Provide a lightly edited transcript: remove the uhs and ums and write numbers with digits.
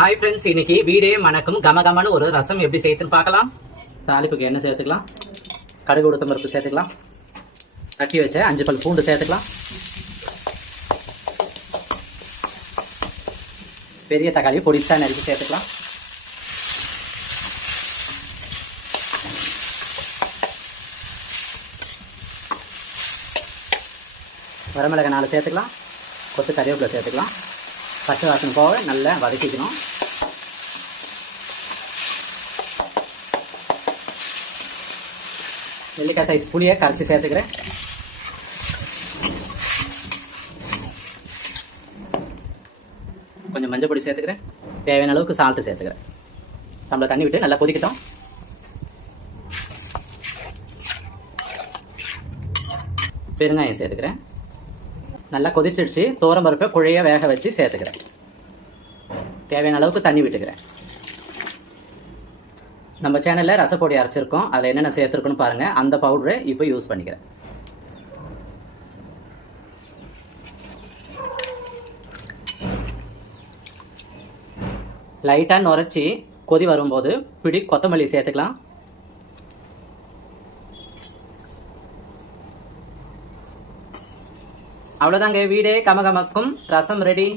Hi friends, இன்னைக்கு வீடே மணக்கும் கமகமன்னு ஒரு ரசம் எப்படி செய்யுதுன்னு பார்க்கலாம். தாளிப்புக்கு எண்ணெய் சேர்த்துக்கலாம், கடுகு உளுத்தம் பருப்பு சேர்த்துக்கலாம், தட்டி வச்ச 5 பல் பூண்டு சேர்த்துக்கலாம், பெரிய தக்காளி பொடிசா நறுக்கி சேர்த்துக்கலாம், வரமிளகாய் 4 சேர்த்துக்கலாம், கொத்து கறிவேப்பிலை சேர்த்துக்கலாம், பச்சை வாசனை போக நல்லா வதக்கிக்கணும். நெல்லிக்காய் சைஸ் புளியை கரைச்சி சேர்த்துக்கிறேன். கொஞ்சம் மஞ்சள் பொடி சேர்த்துக்கிறேன். தேவையான அளவுக்கு சால்ட்டு சேர்த்துக்கிறேன். நம்மள தண்ணி விட்டு நல்லா கொதிக்கட்டும். பெருங்காயம் சேர்த்துக்கிறேன். நல்லா கொதிச்சிடுச்சு. துவரம் பருப்பை குழைய வேக வச்சு சேர்த்துக்கிறேன். தேவையான அளவுக்கு தண்ணி விட்டுக்கிறேன். நம்ம சேனலில் ரசப்பொடி அரைச்சிருக்கோம், அதில் என்னென்ன சேர்த்துருக்குன்னு பாருங்கள். அந்த பவுடரை இப்போ யூஸ் பண்ணிக்கிறேன். லைட்டாக நுரைச்சி கொதி வரும்போது பிடி கொத்தமல்லி சேர்த்துக்கலாம். அவ்வளோதாங்க, வீடே கமகமக்கும் ரசம் ரெடி.